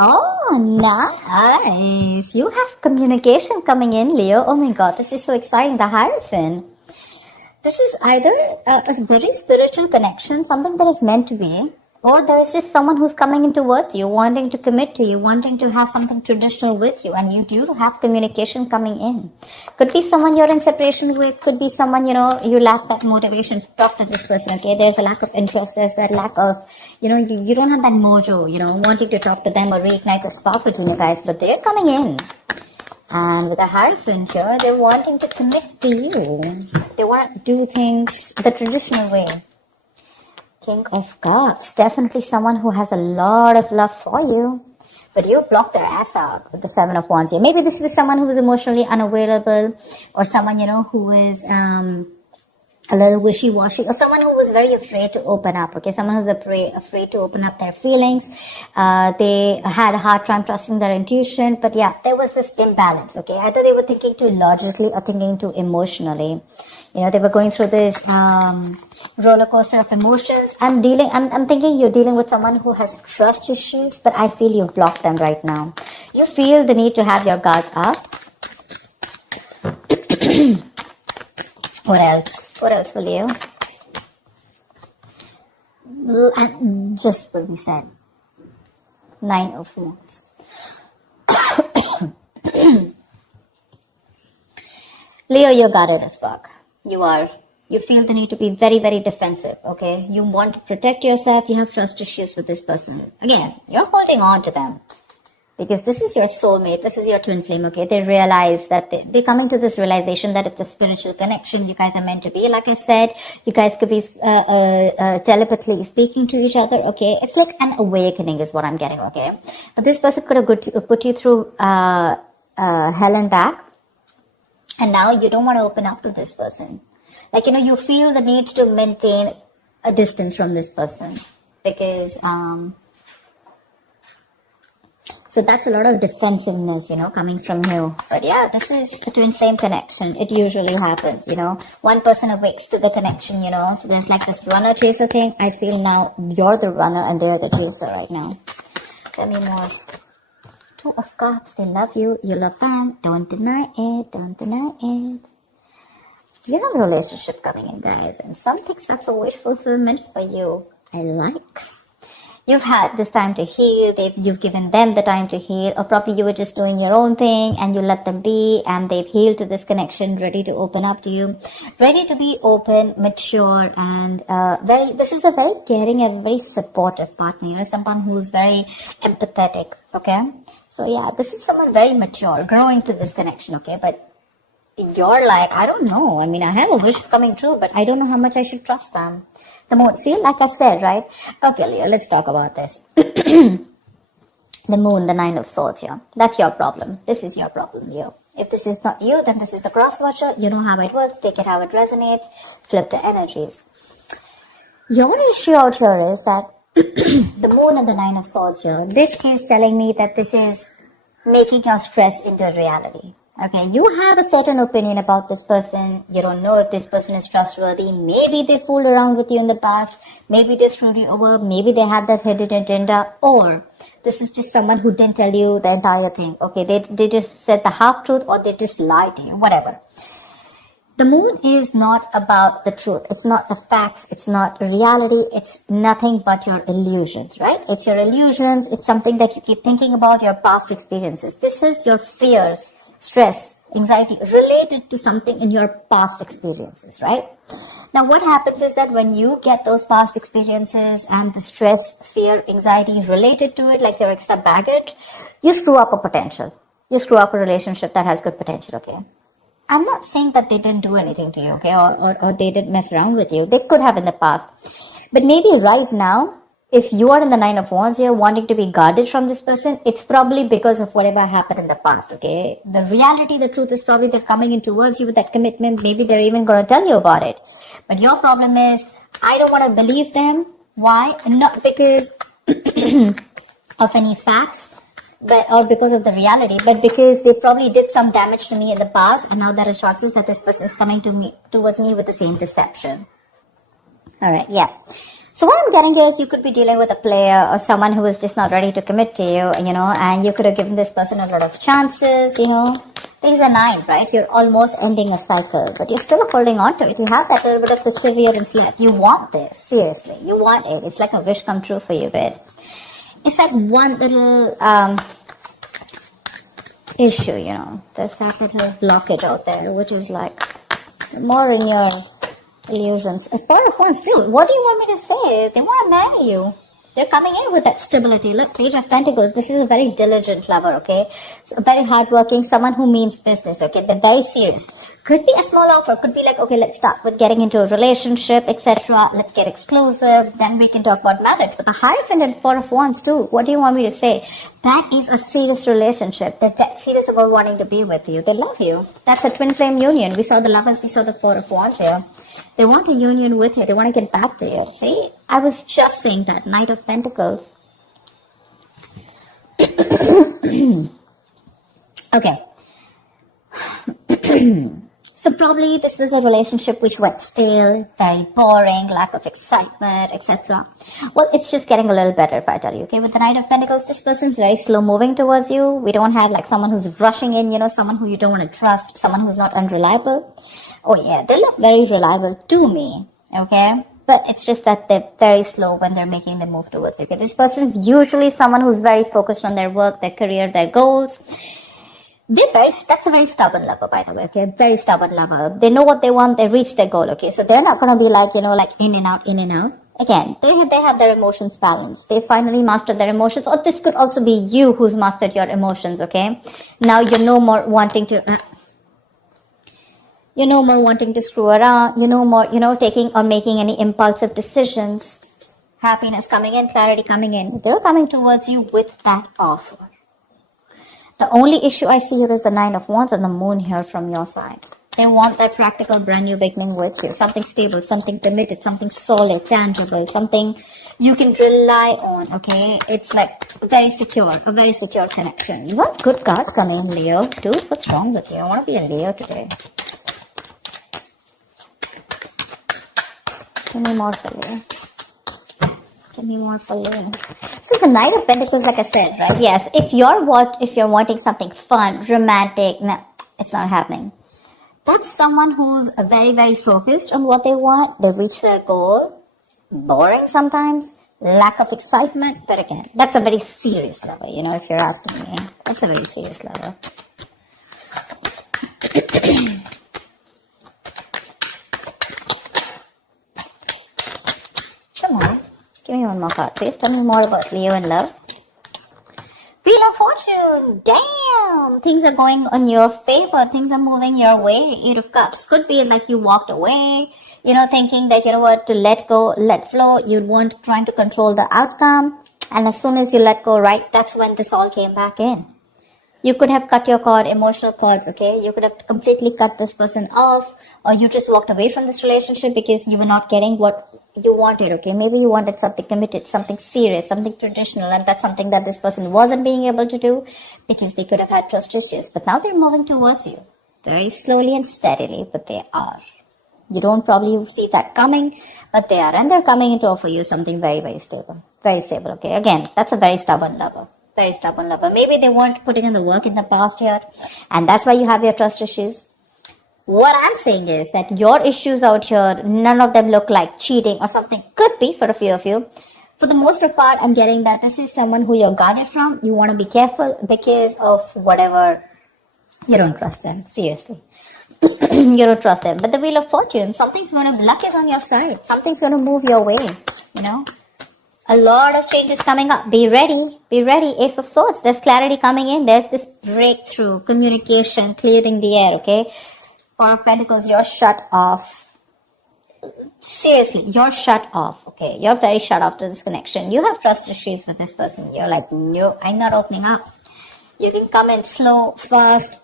Oh, nice. You have communication coming in, Leo. Oh my God, this is so exciting. The Hierophant. This is either a very spiritual connection, something that is meant to be, or there is just someone who's coming in towards you, wanting to commit to you, wanting to have something traditional with you, and you do have communication coming in. Could be someone you're in separation with, could be someone, you lack that motivation to talk to this person, okay? There's a lack of interest, there's that lack of, you don't have that mojo, wanting to talk to them or reignite the spark between you guys, but they're coming in. And with a Hierophant here, they're wanting to commit to you. They want to do things the traditional way. King of Cups. Definitely someone who has a lot of love for you. But you blocked their ass out with the Seven of Wands here. Maybe this was someone who was emotionally unavailable. Or someone, who is a little wishy-washy. Or someone who was very afraid to open up. Okay, someone who's afraid to open up their feelings. They had a hard time trusting their intuition. But yeah, there was this imbalance. Okay, either they were thinking too logically or thinking too emotionally. They were going through this roller coaster of emotions. I'm thinking you're dealing with someone who has trust issues, but I feel you've blocked them right now. You feel the need to have your guards up. What else? What else will you? And just what we said. 9 of Wands. Leo, you're guarded as fuck. You feel the need to be very, very defensive, okay? You want to protect yourself. You have trust issues with this person. Again, you're holding on to them because this is your soulmate. This is your twin flame, okay? They realize that they're coming to this realization that it's a spiritual connection. You guys are meant to be. Like I said, you guys could be telepathically speaking to each other, okay? It's like an awakening is what I'm getting, okay? But this person could have put you through hell and back. And now you don't want to open up to this person. Like, you feel the need to maintain a distance from this person. Because, so that's a lot of defensiveness, coming from you. But yeah, this is a twin flame connection. It usually happens, One person awakes to the connection, So there's like this runner-chaser thing. I feel now you're the runner and they're the chaser right now. Tell me more. 2 of Cups, they love you, you love them, don't deny it, don't deny it. You have a relationship coming in, guys, and some things that's a wish fulfillment for you. I like. You've had this time to heal, you've given them the time to heal, or probably you were just doing your own thing and you let them be and they've healed to this connection, ready to open up to you, ready to be open, mature, and this is a very caring and very supportive partner, someone who's very empathetic, okay? So yeah, this is someone very mature, growing to this connection, okay? But you're like, I don't know. I mean, I have a wish coming true, but I don't know how much I should trust them. The moon, see, like I said, right? Okay, Leo, let's talk about this. The moon, the 9 of Swords here. That's your problem. This is your problem, Leo. If this is not you, then this is the cross watcher. You know how it works. Take it how it resonates. Flip the energies. Your issue out here is that the moon and the 9 of Swords here, this is telling me that this is making your stress into reality. Okay, you have a certain opinion about this person. You don't know if this person is trustworthy. Maybe they fooled around with you in the past. Maybe they screwed you over. Maybe they had that hidden agenda. Or this is just someone who didn't tell you the entire thing. Okay, they just said the half truth or they just lied to you, whatever. The moon is not about the truth. It's not the facts. It's not reality. It's nothing but your illusions, right? It's your illusions. It's something that you keep thinking about, your past experiences. This is your fears, stress, anxiety related to something in your past experiences, right? Now, what happens is that when you get those past experiences and the stress, fear, anxiety related to it, like your extra baggage, you screw up a potential. You screw up a relationship that has good potential, okay? I'm not saying that they didn't do anything to you, okay, or they didn't mess around with you. They could have in the past. But maybe right now, if you are in the 9 of Wands here, wanting to be guarded from this person, it's probably because of whatever happened in the past, okay? The reality, the truth is probably they're coming in towards you with that commitment. Maybe they're even going to tell you about it. But your problem is, I don't want to believe them. Why? Not because of any facts, or because of the reality, but because they probably did some damage to me in the past, and now there are chances that this person is coming towards me with the same deception. All right, yeah. So what I'm getting here is you could be dealing with a player or someone who is just not ready to commit to you, and you could have given this person a lot of chances, Things are 9, right? You're almost ending a cycle, but you're still holding on to it. You have that little bit of perseverance left. You want this, seriously. You want it. It's like a wish come true for you, babe. It's like one little issue, There's that little blockage out there, which is like more in your illusions. A Four of Wands too. What do you want me to say? They want to marry you. They're coming in with that stability. Look, Page of Pentacles. This is a very diligent lover, okay? A very hardworking, someone who means business, okay? They're very serious. Could be a small offer. Could be like, okay, let's start with getting into a relationship, etc. Let's get exclusive. Then we can talk about marriage. But the Hierophant and Four of Wands too. What do you want me to say? That is a serious relationship. They're dead serious about wanting to be with you. They love you. That's a twin flame union. We saw the lovers. We saw the Four of Wands here. They want a union with you. They want to get back to you. See? I was just saying that. Knight of Pentacles. Okay. So probably this was a relationship which went stale, very boring, lack of excitement, etc. Well, it's just getting a little better if I tell you, okay? With the Knight of Pentacles, this person's very slow moving towards you. We don't have like someone who's rushing in, someone who you don't want to trust, someone who's not unreliable. Oh yeah, they look very reliable to me, okay? But it's just that they're very slow when they're making the move towards you, okay? This person's usually someone who's very focused on their work, their career, their goals. That's a very stubborn lover, by the way, okay? Very stubborn lover. They know what they want, they reach their goal, okay? So they're not going to be like, like in and out, in and out. Again, they have their emotions balanced. They finally mastered their emotions. Or this could also be you who's mastered your emotions, okay? Now you're no more wanting to... You're no more wanting to screw around. You're no more, taking or making any impulsive decisions. Happiness coming in, clarity coming in. They're coming towards you with that offer. The only issue I see here is the Nine of Wands and the Moon here from your side. They want that practical brand new beginning with you. Something stable, something committed, something solid, tangible, something you can rely on, okay? It's like a very secure connection. You want good cards coming in, Leo. Dude, what's wrong with you? I want to be a Leo today. Give me more for Leo. Give me more for Leo. So the Knight of Pentacles, like I said, right? Yes, if you're wanting something fun, romantic, no, it's not happening. That's someone who's very, very focused on what they want. They reach their goal. Boring sometimes. Lack of excitement. But again, that's a very serious lover, if you're asking me. That's a very serious lover. Come on. Give me one more card, please. Tell me more about Leo and love. Wheel of Fortune. Damn. Things are going on your favor. Things are moving your way. 8 of Cups. Could be like you walked away, thinking that, what, to let go, let flow. You'd want trying to control the outcome. And as soon as you let go, right, that's when this all came back in. You could have cut your cord, emotional cords, okay? You could have completely cut this person off, or you just walked away from this relationship because you were not getting what you wanted, okay? Maybe you wanted something committed, something serious, something traditional, and that's something that this person wasn't being able to do because they could have had trust issues. But now they're moving towards you very slowly and steadily, but they are. You don't probably see that coming, but they are, and they're coming in to offer you something very, very stable. Very stable, okay? Again, that's a very stubborn lover. Very stubborn lover. Maybe they weren't putting in the work in the past year, and that's why you have your trust issues. What I'm saying is that your issues out here, none of them look like cheating or something. Could be for a few of you. For the most part, I'm getting that this is someone who you're guarded from. You want to be careful because of whatever. You don't trust them. Seriously. You don't trust them. But the Wheel of Fortune, luck is on your side. Something's going to move your way, A lot of changes coming up. Be ready. Be ready. Ace of Swords. There's clarity coming in. There's this breakthrough, communication, clearing the air, okay? Four of Pentacles, you're shut off. Seriously, you're shut off, okay? You're very shut off to this connection. You have trust issues with this person. You're like, no, I'm not opening up. You can come in slow, fast,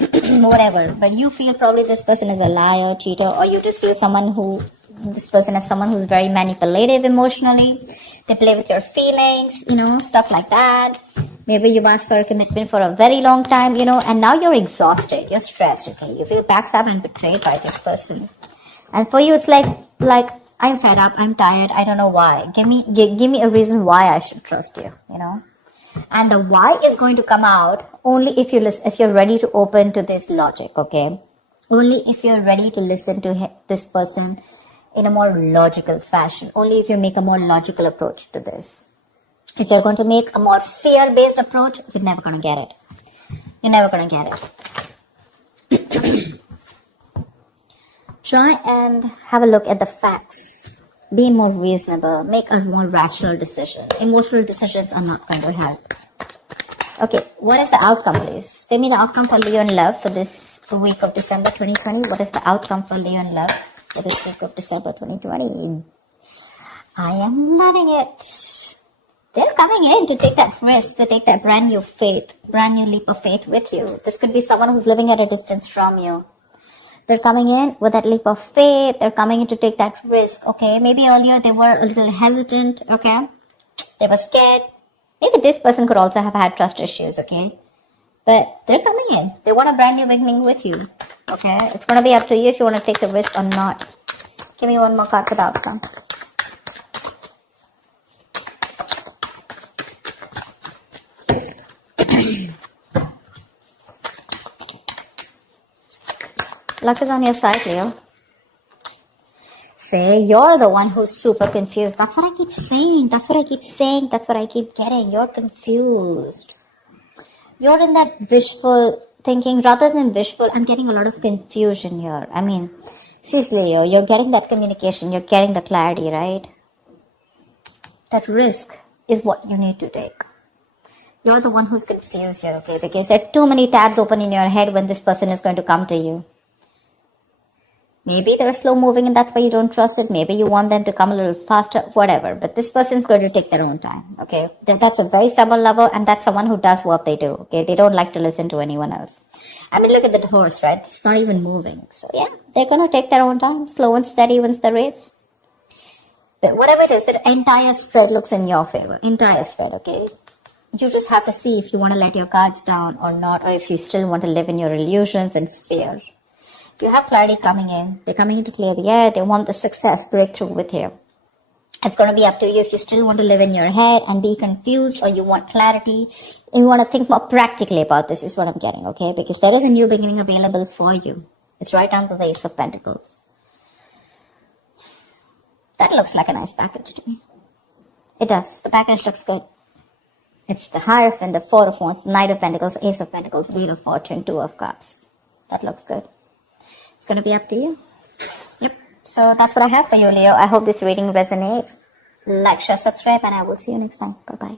whatever. But you feel probably this person is a liar, cheater, or you just feel this person is someone who's very manipulative emotionally. They play with your feelings, stuff like that. Maybe you've asked for a commitment for a very long time, and now you're exhausted. You're stressed, okay? You feel backstabbed and betrayed by this person. And for you, it's like I'm fed up, I'm tired, I don't know why. Give me a reason why I should trust you, you know. And the why is going to come out only if you're ready to open to this logic, okay? Only if you're ready to listen to this person in a more logical fashion. Only if you make a more logical approach to this. If you're going to make a more fear-based approach, you're never going to get it. You're never going to get it. Try and have a look at the facts. Be more reasonable. Make a more rational decision. Emotional decisions are not going to help. Okay, what is the outcome, please? Tell me the outcome for Leo in love for this week of December 2020. What is the outcome for Leo in love for this week of December 2020? I am loving it. They're coming in to take that risk, to take that brand new leap of faith with you. This could be someone who's living at a distance from you. They're coming in with that leap of faith. They're coming in to take that risk, okay? Maybe earlier they were a little hesitant, okay? They were scared. Maybe this person could also have had trust issues, okay? But they're coming in. They want a brand new beginning with you, okay? It's going to be up to you if you want to take the risk or not. Give me one more card for the outcome. Luck is on your side, Leo. Say you're the one who's super confused. That's what I keep saying. That's what I keep saying. That's what I keep getting. You're confused. You're in that wishful thinking rather than wishful. I'm getting a lot of confusion here. I mean, seriously, Leo, you're getting that communication. You're getting the clarity, right? That risk is what you need to take. You're the one who's confused here, okay? Because there are too many tabs open in your head when this person is going to come to you. Maybe they're slow moving and that's why you don't trust it. Maybe you want them to come a little faster, whatever. But this person's going to take their own time, okay? That's a very stubborn lover and that's someone who does what they do, okay? They don't like to listen to anyone else. I mean, look at the horse, right? It's not even moving. So yeah, they're going to take their own time. Slow and steady wins the race. But whatever it is, the entire spread looks in your favor. Entire spread, okay? You just have to see if you want to let your cards down or not, or if you still want to live in your illusions and fear. You have clarity coming in. They're coming in to clear the air. They want the success breakthrough with you. It's going to be up to you if you still want to live in your head and be confused, or you want clarity and you want to think more practically about this is what I'm getting, okay? Because there is a new beginning available for you. It's right under the Ace of Pentacles. That looks like a nice package to me. It does. The package looks good. It's the Hierophant, the Four of Wands, Knight of Pentacles, Ace of Pentacles, Wheel of Fortune, Two of Cups. That looks good. It's going to be up to you. Yep. So that's what I have for you, Leo. I hope this reading resonates. Like, share, subscribe, and I will see you next time. Bye-bye.